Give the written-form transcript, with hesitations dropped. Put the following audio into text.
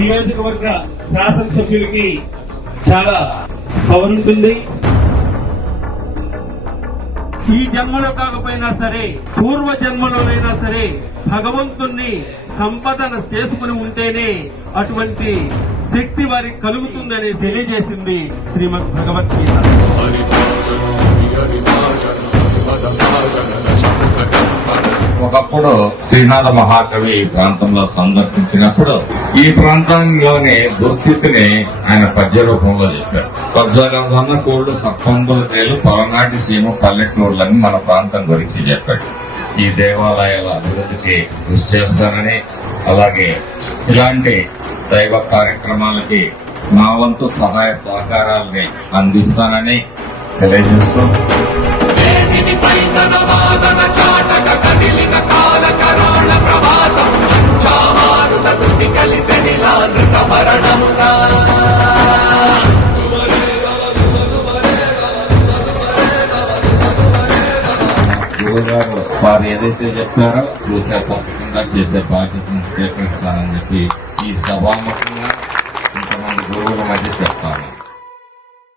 నియోజకవర్గ శాసనసభ్యులకి చాలా పవర్ ఉంటుంది. ఈ జన్మలో కాకపోయినా సరే పూర్వ జన్మలోనైనా సరే భగవంతుణ్ణి సంపదన చేసుకుని ఉంటేనే అటువంటి శక్తి వారికి కలుగుతుందని తెలియజేసింది శ్రీమద్ భగవద్గీత. ఒకప్పుడు శ్రీనాథ మహాకవి ఈ ప్రాంతంలో సందర్శించినప్పుడు ఈ ప్రాంతంలోని దుస్థితిని ఆయన పద్య రూపంలో చెప్పారు. స్వర్జగంధన్న కోళ్లు సప్పంబుల తేలు పలనాటి సీమ పల్లెటూళ్ళని మన ప్రాంతం గురించి చెప్పాడు. ఈ దేవాలయాల అభివృద్ధికి కృషి చేస్తానని, అలాగే ఇలాంటి దైవ కార్యక్రమాలకి నా వంతు సహాయ సహకారాలని అందిస్తానని తెలియజేస్తూ గురువుగారు వారు ఏదైతే చెప్పారో చూసే తప్పకుండా చేసే బాధ్యతను స్వీకరిస్తానని చెప్పి ఈ సభాముఖంగా ఇంతమంది గురువుల మధ్య చెప్తాను.